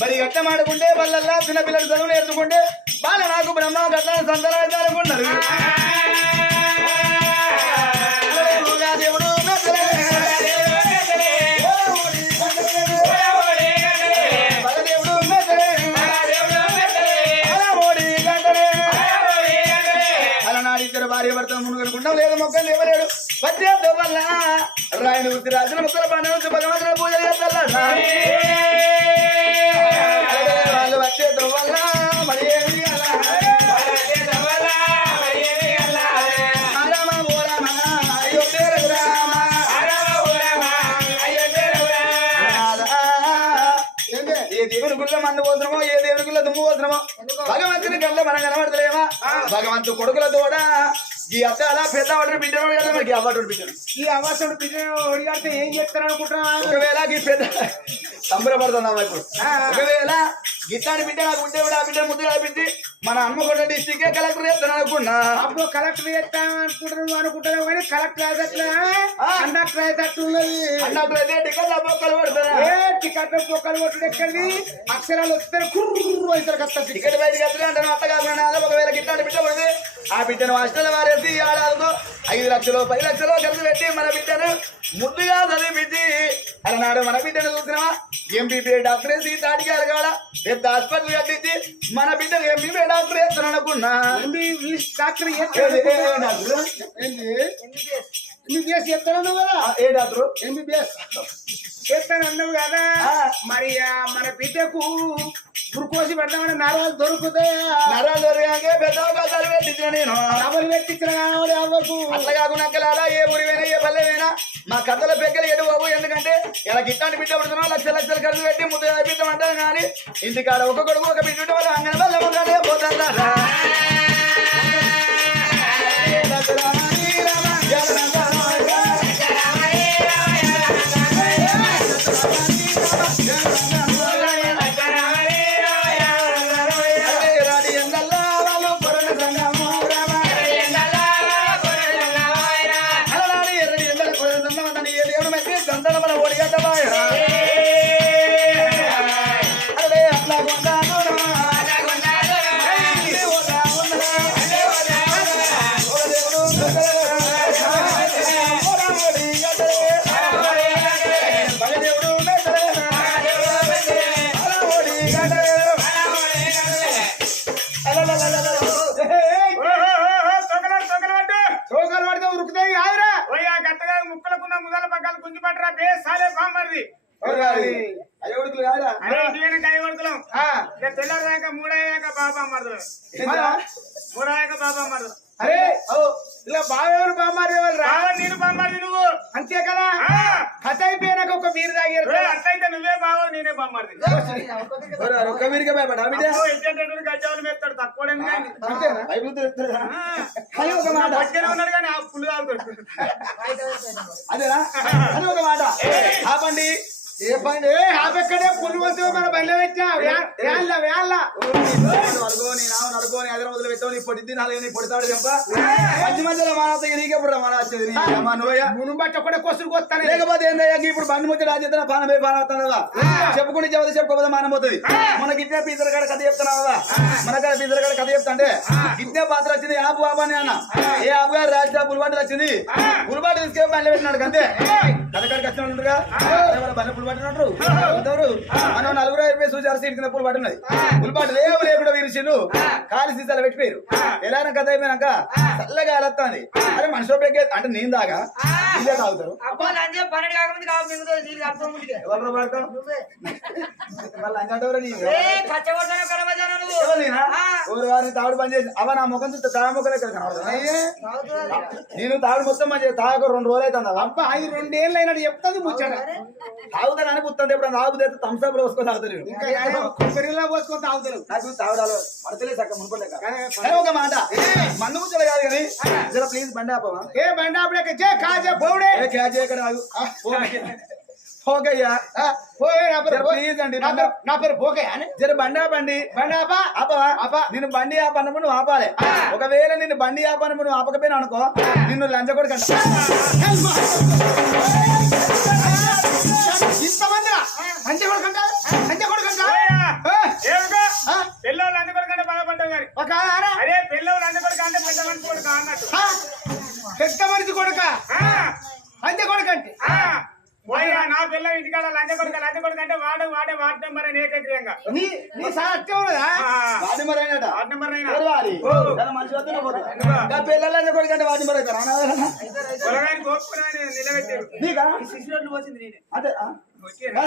మరి గట్ట మాడుకుంటే వాళ్ళల్లా చిన్న పిల్లలు చదువు నేర్చుకుంటే వాళ్ళ నాకు బ్రహ్మ గట్ల సంతానం అనుకున్నారు దేవుడు భార్య భర్తను మునుగనుకుంటాం లేదు మొక్కలు ఎవలేడు వచ్చే వల్ల రాయని వృత్తి రాసిన ముక్కల పండుగ భగవంతుల పూజ చేస్తారా వాళ్ళు వచ్చే వల్ల మరి ఏ దేవుని గుళ్ళ మందు పోతున్నామో ఏ దేవుని గుళ్ళ దుమ్ము పోతున్నామో భగవంతుని గల్ల మనం కనబడతలేమా భగవంతు కొడుకుల తోడ ఈ అద్దాల పెద్ద వాటిని బిడ్డను మనకి అవ్వటోడు బిడ్డను ఈ అవ్వటోడు బిడ్డను ఒడిగాడితే ఏం చేస్తాను అనుకుంటున్నా ఒకవేళ ఈ పెద్ద సంబరపడుతున్నాం ఇప్పుడు ఒకవేళ గిట్టాని బిడ్డ నాకు ఉంటే కూడా ఆ బిడ్డ ముద్దు కల్పించి మన హన్మకొండ డిస్టిక్ కలెక్టర్ చేస్తాను అనుకున్నా అప్పుడు కలెక్టర్ చేస్తాను అనుకుంటున్నావు కానీ కలెక్టర్ కండక్టర్ అయితే అట్టున్నది కండక్టర్ అయితే టికెట్ బొక్కలు పడతారు టికెట్ బొక్కలు కొట్టుడు ఎక్కడి అక్షరాలు వస్తే కుర్రు అవుతారు కదా టికెట్ బయటకి వస్తే అంటే అత్త కాకుండా ఒకవేళ గిట్టాని బిడ్డ పడితే ఆ బిడ్డను హాస్టల్ వారేసి ఆడాలతో 5 లక్షలు 10 లక్షలు ఖర్చు పెట్టి మన బిడ్డను ముద్దుగా చదివించి అలనాడు మన బిడ్డను చూసినావా ఎంబీబీ డాక్టర్ వేసి తాటికి అరగాల పెద్ద హాస్పిటల్ కట్టించి మన బిడ్డను ఎంబీబీ డాక్టర్ వేస్తాను అనుకున్నా డాక్టర్ ఎంబీబీఎస్ చెప్తాను కదా ఏ డాక్టర్ ఎంబీబీఎస్ చేస్తాను అన్నావు కదా మరి మన బిడ్డకు గురుకోసి పెడతామని నరాలు దొరుకుతాయా నరాలు దొరికాకే పెద్ద అవకాశాలు పెట్టించిన నేను డబ్బులు పెట్టించిన అవ్వకు అట్లా కాకుండా ఏ ఊరివైనా ఏ పల్లెవైనా మా కథల పెగ్గలు ఎడు బాబు ఎందుకంటే ఇలా గిట్టాన్ని బిడ్డ పడుతున్నాం లక్షలు ఖర్చు పెట్టి ముద్ద బిడ్డమంటారు కానీ ఇంటికాడ ఒక కొడుకు ఒక బిడ్డ వాళ్ళు అంగన వల్ల పోతారా తెల్లదాకా మూడయ్యాక బాబా మరదలు మూడయ్యాక బాబా మరదలు అరే ఇలా బావెవరు బామ్మారు రావా నేను బామ్మారు నువ్వు అంతే కదా కథ అయిపోయినాక ఒక బీరు తాగారు అట్లయితే నువ్వే బావ నేనే బామ్మారు గజ్జాలు మేస్తాడు తక్కువ ఉన్నాడు కానీ ఆ పుల్లు తాగుతాడు అదేనా అని ఒక మాట ఆపండి ఏ పని ఆపెక్కడే పుల్లు వస్తే మన బండ్ల పెట్టా వేళ్ళ నడుకోని అదే మొదలు పెట్టావు నీ పొడి తినాలి నీ పొడితాడు చెప్ప మంచి మధ్యలో మన నీకెప్పుడు మన వచ్చేది మును బట్టి ఒక్కడే కొసులు వస్తాను లేకపోతే ఏంటయ్యా ఇప్పుడు బండి ముచ్చట రాజేత పానం పోయి పానం వస్తానవా చెప్పుకుంటే చెబుతే చెప్పుకోదా మానం పోతుంది మనకి ఇట్టే పీతల కాడ కథ చెప్తున్నావా మన కాడ పీతల కాడ కథ చెప్తా అంటే ఇట్టే పాత్ర వచ్చింది ఆపు బాబా అని అన్న ఏ ఆపు గారు రాజా పులిబాటు వచ్చింది పులిబాటు తీసుకెళ్ళి బండ్లు పెట్టినాడు అంతే కథకాడికి వచ్చిన ఉంటారుగా బండ్ల పులిబాటు మనం 4 అయిపోయి చూసారు సీట్ కింద పులిబాటు పులిబాటు లేకుండా వీరిచిలు కాలి సీసాలు పెట్టిపోయారు ఎలా కథ అయిపోయినాక చల్లగా ఎలత్తాంది అరే మనిషి పెగ్గే అంటే నేను దాకా ఇదే తాగుతారు వారిని తాడు పని చేసి అవ నా ముఖం చూస్తే తాగు ముఖం నేను తాడు మొత్తం పని చేసి తాగ 2 రోజులు అవుతుంది అబ్బా 2 ఏళ్ళు అయినాడు చెప్తుంది ముచ్చట తాగుతా కానీ పుత్తంటే ఇప్పుడు తాగుతే థమ్స్అప్ లో పోసుకొని తాగుతారు కొబ్బరిలో పోసుకొని తాగుతారు నాకు తాగడాలు పడతలే చక్క మునుకోలేక ఒక మాట మందు ముచ్చట కాదు కానీ జర ప్లీజ్ బండి ఆపవా ఏ బండి ఆపలేక జే కాజే బౌడే కాజే ఇక్కడ పోగయ్యా ప్లీజ్ అండి నా పేరు పోగయ్యా జర బండి ఆపండి బండి ఆపా నేను బండి ఆపన్నప్పుడు నువ్వు ఆపాలి ఒకవేళ నిన్ను బండి ఆపన్నప్పుడు నువ్వు ఆపకపోయినా అనుకో నిన్ను లంచ కూడా కంట ఇంతమంది లంచ కూడా కంట కాదారా అరే పిల్లలు అంత కొడుకు అంటే పెద్ద మనిషి కొడుకు అన్నట్టు పెద్ద మనిషి కొడుక అంతే కొడుకు అంటే పోయిరా నా పిల్ల ఇంటికాడ లంచ కొడుకు అంటే వాడే వార్డు నెంబర్ అని ఏకగ్రీయంగా నీ సార్ అట్టే ఉన్నదా వాడి మరి అయినట వార్డు నెంబర్ అయినా మనిషి వద్దనే పోతా పిల్లలన్నీ కొడుకంటే వాడి మరి అవుతారు పొలగాని గోపురా నిలబెట్టారు నీకా శిశువులు పోసింది నేనే అదే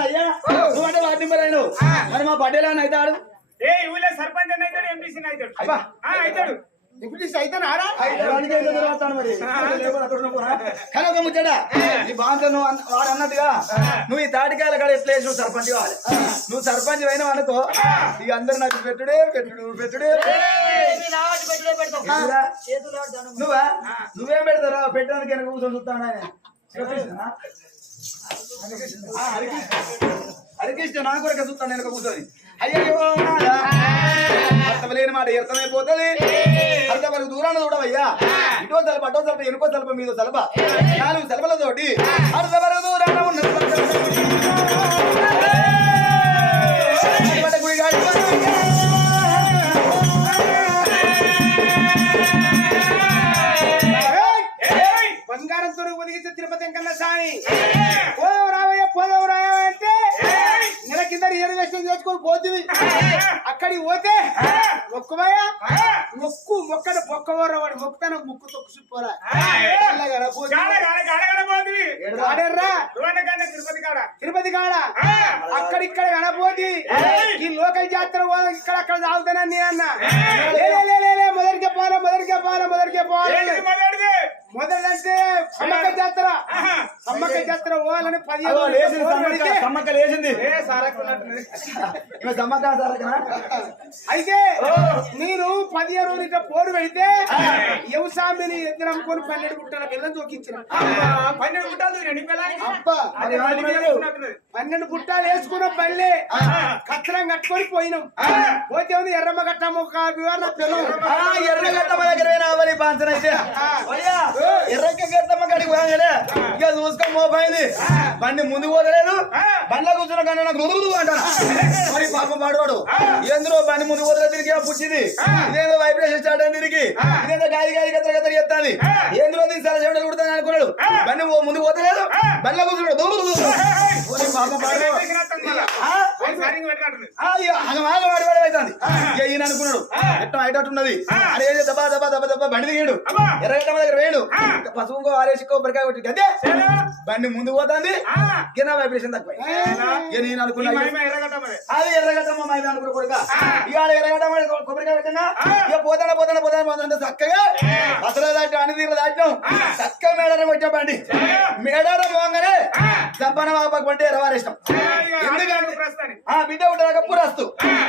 అయ్యా నువ్వు అంటే వాడి మరి అయినావు మరి మా బడ్డేలో అవుతాడు ఏ ఊళ్ళో సర్పంచ్ అని అవుతాడు ఎంపీసీ అవుతాడు అవుతాడు ఇప్పుడు అయితే నారా కానీ ఒక ముచ్చట నీ బాంత నువ్వు వాడు అన్నట్టుగా నువ్వు ఈ తాటికాయల కాడ ఎట్లా వేసి సర్పంచ్ కావాలి నువ్వు సర్పంచ్ అయినావు అనుకో ఇక అందరు నాకు పెట్టుడే నువ్వా నువ్వేం పెడతారా పెట్టడానికి వెనక కూర్చొని చూస్తాను హరికృష్ణ నా కొరక చూస్తాను వెనక కూర్చొని అయ్యో అర్థమలేని మాట అర్థమైపోతుంది అర్థం వరకు దూరాన్ని చూడవయ్యా ఇటో తలప అటో తలప ఎనుకో తలప మీదో తలప 4 తలపలతోటి అర్థ వరకు దూరాన్ని ఉన్న బంగారంతో ఒదిగించే తిరుపతి వెంకన్న సాయి పోదవు రావయ్య అంటే నెల కింద రిజర్వేషన్ చేసుకొని పోతుంది అక్కడికి పోతే మొక్కుమయ్యా మొక్కన పొక్కవర వాడు మొక్కుతాను ముక్కు తొక్కుసిపోరా తిరుపతి కాడ అక్కడిక్కడ కనపోతి ఈ లోకల్ జాతర ఇక్కడ అక్కడ తాగుతానని అన్న మొదటికే పోవాలి మొదలంటే సమ్మక్క జాతర పోవాలని 10 సమ్మక్క లేచింది అయితే నేను 15 రోజులు పోరు పెడితే వ్యవసాయాన్ని ఎత్తున అమ్ముకొని 12 గుంటల బెల్లం చోకించిన 12 గుంటలు అబ్బా 12 గుంటాలు వేసుకున్న పల్లె కచ్చరం కట్టుకొని పోయినాం పోతే ఉంది ఎర్రమ్మ గట్టమ్మ వివరణ పిల్లలు ఎర్రగట్టమ్మ దగ్గర రావాలి పాంచన అయితే ఎర్రక్క గట్టమ్మ కాడికి పోయానే ఇక చూసుకో మోపోయింది బండి ముందుకు పోతలేదు బండ్లో కూర్చున్న కానీ నాకు రుదురు అంటాను మరి పాపం పాడువాడు ఎందులో బండి ముందు పోతలే తిరిగి పుచ్చింది ఇదేదో వైబ్రేషన్ స్టార్ట్ అయింది తిరిగి ఇదేదో గాలి గత్తర గత్తర చెప్తాది ఎందులో తీసారి చెమటలు కుడతాను అనుకున్నాడు బండి ముందు పోతలేదు బండ్లో కూర్చున్నాడు పాపం పాడువాడు అవుతుంది ఈయన అనుకున్నాడు ఎట్టం అయినట్టున్నది అరే దబా దబా దబా దబా బండి దిగాడు ఎర్రగట్టమ్మ దగ్గర వేయడు పసుపు ఆరేసి కొబ్బరికాయ కొట్టి అదే బండి ముందు పోతుంది కింద వైబ్రేషన్ తక్కువ నేను అనుకున్నా అది ఎర్రగట్టమ్మ మైదా అనుకున్న కొడుక ఇవాళ ఎర్రగట్టమ్మ కొబ్బరికాయ పెట్టినా ఇక పోతాడా చక్కగా అసలు దాటి అన్ని తీరు దాటినాం చక్కగా మేడారం వచ్చా బండి మేడారం పోగానే సంపన్న బాబాకు బండి ఎరవారేస్తాం ఎందుకంటే బిడ్డ ఉంటాక పూరస్తూ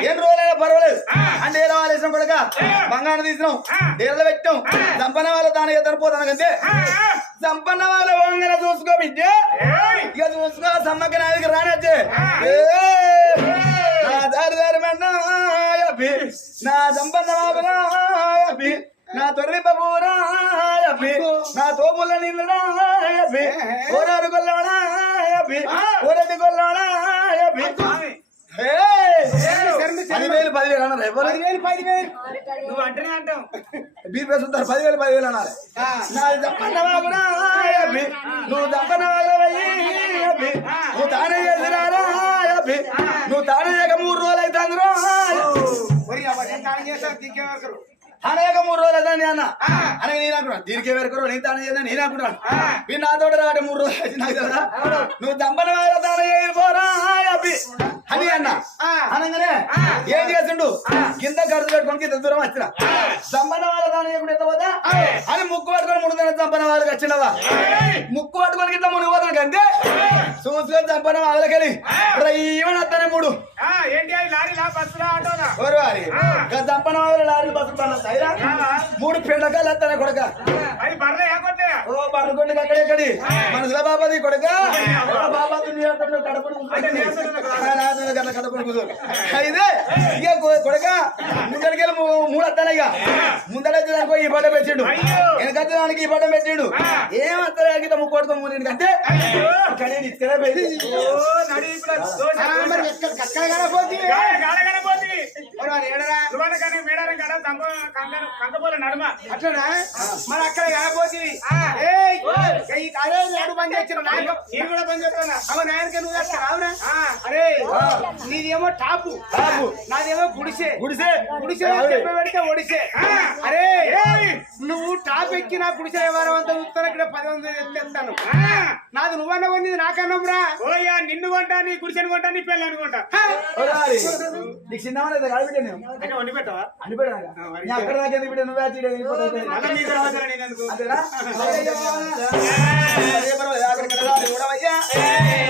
ఏం రోజులైనా పర్వాలేదు అంటే ఎరవారేసాం కొడుక బంగారం తీసినాం డేర్లు పెట్టాం సంపన్న వాళ్ళ దాని ఎద్దరిపోతాను కంటే సంపన్న వాళ్ళ వంగన చూసుకో బిడ్డ ఇక చూసుకో సమ్మక్క నాదికి రానొచ్చే నా దారి మన్నాయపి నా సంపన్న బాబురాయపి నా తొర్రి బాబురాయపి నా తోపుల నీళ్ళరాయపి ఓరాడు గొల్లవడాయపి ఓరటి గొల్లవడాయపి 10,000 అన్నారు ఎవరు 10,000 నువ్వు అంటేనే అంటావు బీపీఎస్ ఉంటారు 10,000 అన్నారు నా దప్పన్న బాబురాయపి నువ్వు దప్పన్న వాళ్ళవయ్యి నువ్వు తానే చేసినారా నువ్వు తానే చేయక 3 రోజులు అయితే అందరూ అనగా 3 రోజులు అవుతాను అన్న అనగా నేను అనుకున్నాను దీనికి ఎవరికరు నేను తాను చేద్దాం నేను అనుకుంటాను మీరు నాతో రావడం 3 రోజులు అయితే నాకు కదా నువ్వు దప్పన్న వాళ్ళ తాను చేయబోరా అని అన్న అనగానే ఏం చేసిండు కింద ఖర్చు పెట్టుకొని కింద దూరం వచ్చిన సంపన్న వాళ్ళ దాని ఎప్పుడు ఎంత పోతా అని ముక్కు పట్టుకొని మునుగుతాను సంపన్న వాళ్ళకి వచ్చినవా ముక్కు పట్టుకొని కింద మునిగిపోతాను కంటే చూసుకొని సంపన్న వాళ్ళకెళ్ళి ఈవెన్ వస్తానే 3 ఏంటి లారీ బస్సులా ఆటోనా సంపన్న వాళ్ళ లారీ బస్సులు పడతాయి 3 పెండకాయలు వస్తానే కొడక అది బర్రె ఏకొట్టే ఓ బర్రెకొండకి అక్కడెక్కడి మనసుల బాబాది కొడక బాబా కడపడు అయితే ఇక కొడక ముందరికెళ్ళి 3 వస్తాను ఇక ముందరైతే దానికి ఈ పడ్డ పెట్టిండు వెనకైతే దానికి ఈ పడ్డ పెట్టిండు ఏమత్తా గిట్ట ముక్కోడుకో మూడింటికి అంటే ఇక్కడే పోయింది మేడారం కాడ కంకపోల నడుమ అట్లనా మరి అక్కడ కాకపోతే ఏయ్ ఈ కాలేజీ నాడు బంద్ చేసిన నాయకు నేను కూడా పని చేస్తానా అవ నాయనకే నువ్వు చేస్తా అవునా అరే నీదేమో టాపు నాదేమో గుడిసే గుడిసే గుడిసే పెడితే ఒడిసే అరే నువ్వు టాప్ ఎక్కి నా గుడిసే వారం అంతా చూస్తాను ఇక్కడ 10 తెస్తాను నాది నువ్వన్న కొనిది నాకన్నమ్రా ఓయ్యా నిన్ను కొంటా నీ కుడిసెని కొంటా నీ పిల్లలు అనుకుంటా నీకు చిన్నవాళ్ళు కాదు నేను అంటే వండి పెట్టవా అనిపెట్టాను అక్కడ దాకా బిడ్డ నువ్వే అలా నీ తర్వాత నేను ఎందుకు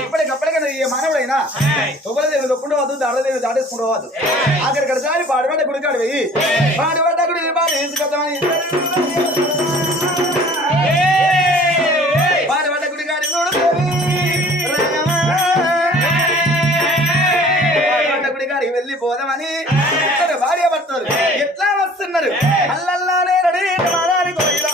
ఇప్పటికప్పటికైనా ఏ మానవుడైనా తొక్కలదేవి తొక్కుండా వద్దు దాడదేవి దాటేసుకుంటూ వద్దు అక్కడికి సారి పాడుపడ్డ గుడికాడు వెయ్యి పాడుపడ్డ గుడి పాడు వేసుకొద్దామని పాడుపడ్డ గుడికాడు పాడుపడ్డ గుడికాడికి వెళ్ళి పోదామని భార్య భర్తలు ఎట్లా వస్తున్నారు అల్లల్లానే రెడీ మారాని కోయిల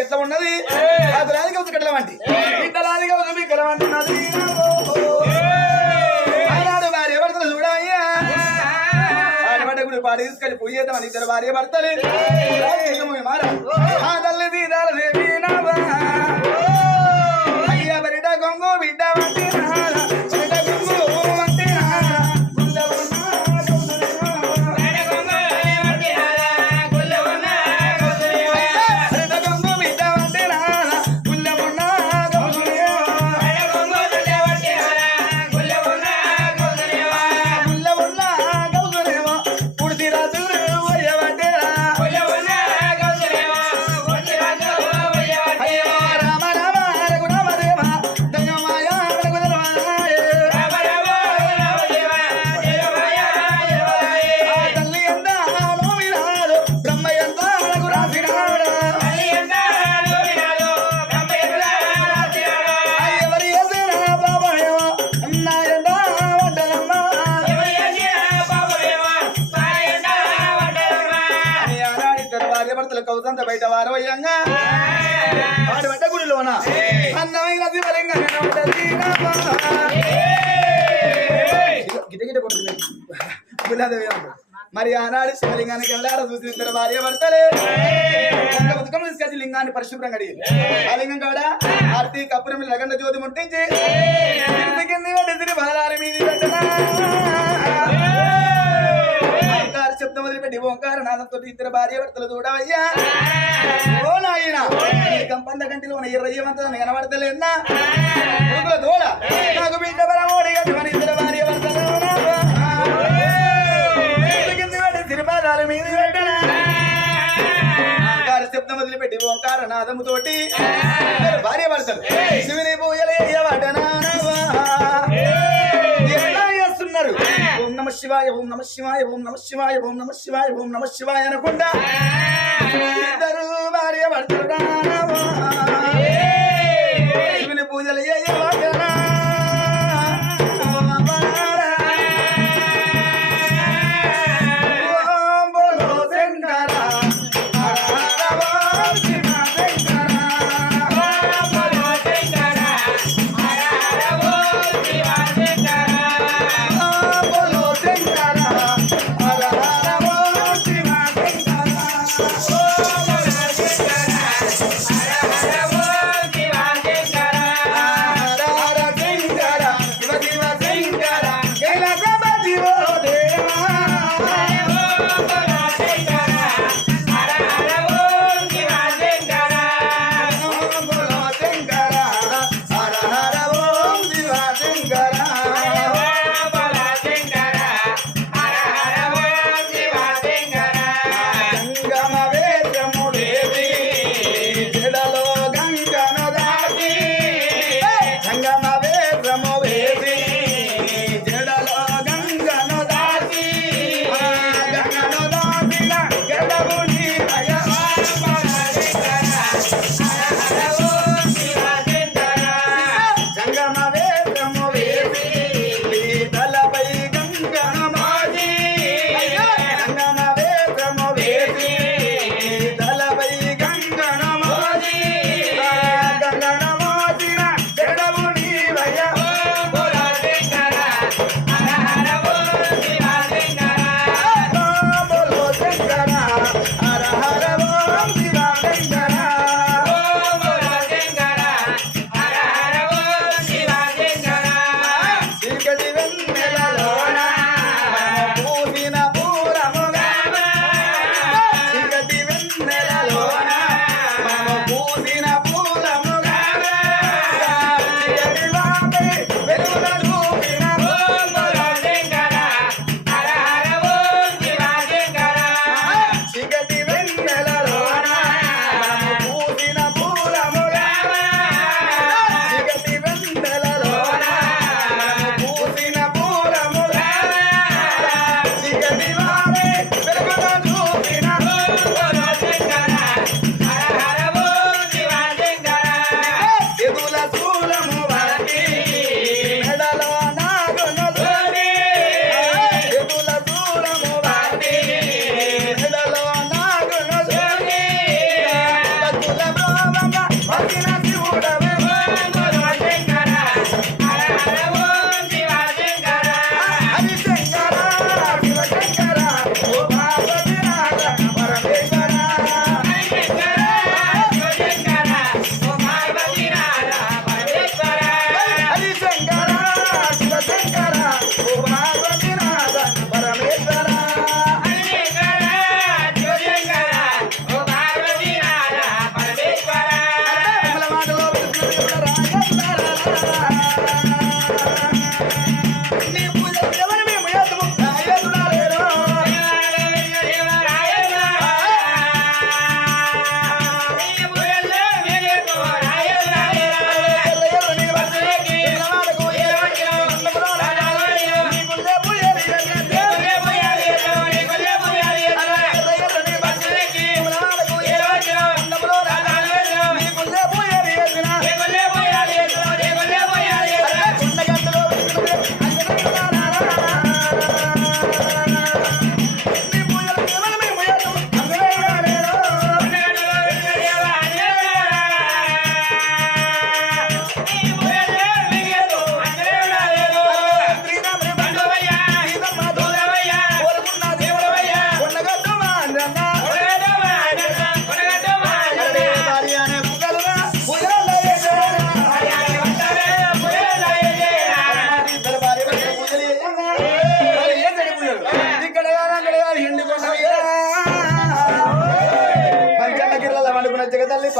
ఎట్లా ఉన్నది రాజురాలిగా కట్టల వంటి ఇంతలాదిగా బిక్కల వంటి ఆనాడు భార్య భర్తలు చూడయ్యా ఆడబడ్డ గుడి పాడి తీసుకెళ్ళి పోయేద్దామని ఇద్దరు భార్య భర్తలు ఆ తల్లి తీరాల దేవి అయ్యా బరిట గొంగు బిడ్డ వంటి బరిట గొంగు వంటి కౌతంత బయట వారవయ్యంగా వాడి వడ్డ గుడిలోన అందమైన శివలింగ గిట గిట కొడుతుంది మరి ఆనాడు శివలింగానికి వెళ్ళారు చూసి ఇద్దరు భార్య భర్తలే ఉదకం తీసుకొచ్చి లింగాన్ని పరిశుభ్రంగా అడిగింది ఆ లింగం కాడ ఆర్తి కప్పురం లగండ జ్యోతి ముట్టించి బాలారి మీది శబ్దం వదిలిపెట్టి ఓంకార నాదంతో ఇద్దరు భార్య భర్తలు చూడవయ్యా ఓ నాయన కంపంద గంటలో ఎర్రయ్యమంతా కనబడతలేనా దూడ నాకు బిడ్డ బలమోడి ఇద్దరు భార్య భర్తలు తిరుపాదాల మీద శబ్దం వదిలిపెట్టి ఓంకార నాదముతోటి భార్య భర్తలు శివుని పూజలేయవటనా ఓం నమ శివాయ ఓం నమ శివాయ ఓం నమ శివాయ ఓం నమ శివాయ ఓం నమ శివాయ అనుకుంటా ఇద్దరు భార్య భర్తలు శివుని పూజలు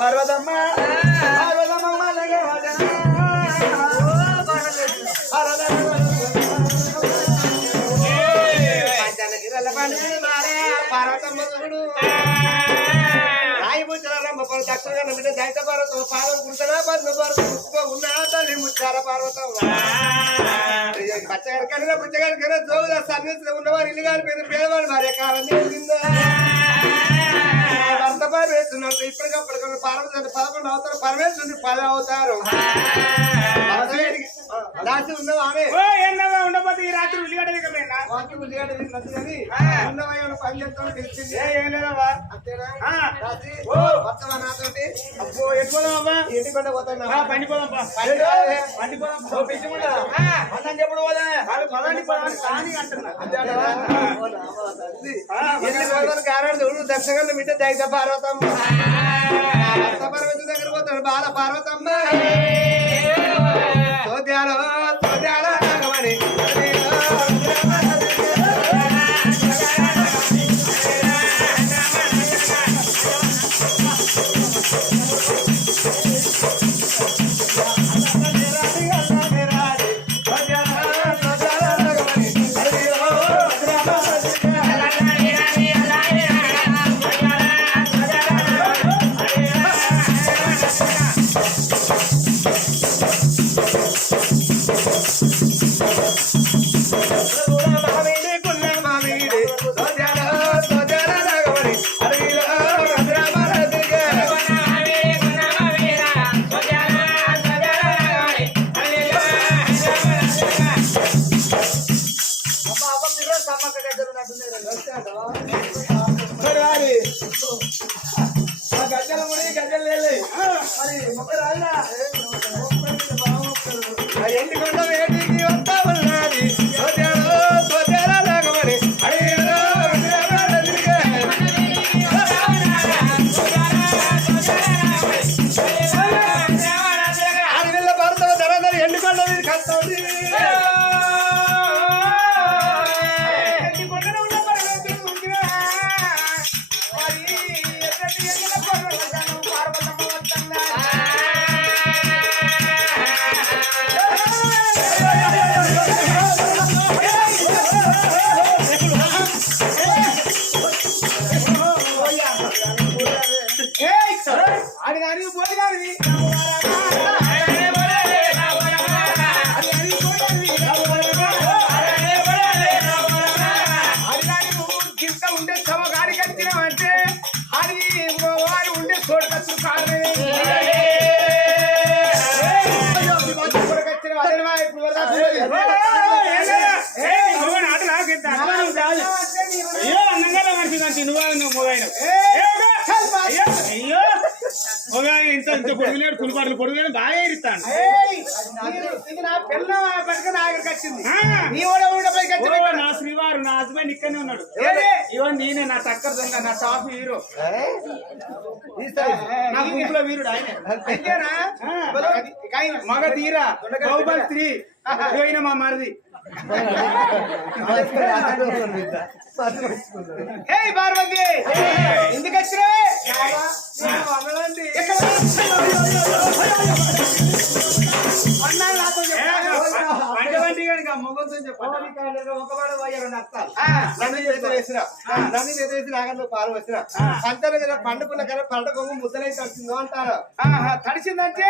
పార్వతమ్మ పార్వతమ్మ లగే వదన పార్వతమ్మ చూడు రాయి ముచ్చారమ్మ దక్షిణ బిడ్డ దైత పార్వతం పాదం కుడుతున్నా పద్మ పార్వతం ఉన్నా తల్లి ముచ్చార పార్వతం పచ్చగారి కన్నా పుచ్చగారి కన్నా జోగుదా సన్నిధిలో ఉన్నవారు ఇల్లు గారి పేద పేదవాడు భార్య కావాలని భర్త పరమేశ్వరుడు ఇప్పటికప్పుడు పార్వతి 11 అవుతారు పరమేశ్వరుని 10 అవుతారు రాత్రి ఉన్నవా ఆమె ఎన్నవా ఉండబోతే ఈ రాత్రి ఉల్లిగడ్డ దిగపోయినా వాకి ఉల్లిగడ్డ నచ్చి కానీ ఉన్నవా ఏమైనా పని చేస్తామని తెలిసింది ఏం లేదవ్వా అంతేనా రాత్రి ఓ వస్తావా నాతోటి అబ్బో ఎట్టుకోదామా ఇంటి కొండ పోతాను పండిపోదాంపా ఎప్పుడు పోదా కానీ అంటున్నా కారణం దర్శకంలో మిట్ట దైత పార్వతమ్మ భర్త పర్వతం దగ్గర పోతాడు బాల పార్వతమ్మ సోద్యాల సోద్యాల నాగమణి గజ్జల ముడి గజ్జలు లేలే మరి మొక్క రాజా ఎండికొండ వేటికి వస్తా ఉన్నది సోద్యాల సోద్యాల నాగమణి అడవిలో పడతావు ధర ఎండికొండ మీద కలుస్తుంది అది కానీ పోటీ కానీ ఉండే సమ గాడి కట్టినామంటే అది వారి ఉండే చోటు ఖర్చు కారణమే ఇంత ఇంత పొడుగులేడు కులిపాటలు పొడుగులేడు బాగా ఎరుతాను నా పిల్ల పట్టుకుని ఆఖరికి వచ్చింది నీ కూడా నా శ్రీవారు నా హస్బెండ్ ఇక్కడనే ఉన్నాడు ఇవన్నీ నేనే నా చక్కర దొంగ నా టాప్ హీరో నా గుంపులో వీరుడు ఆయన మగ తీరా గౌబల్ 3 పోయిన మా మరిది పార్వతి ఎందుకు వచ్చినావే పంచవంటి కనుక మొగంతో చెప్పండి నన్ను ఎదురేసి నాగంలో పాలు వచ్చిన పంటలు పండుకున్న కదా పంట కొమ్ము ముద్దలైతే వచ్చిందో అంటారు తడిసిందంటే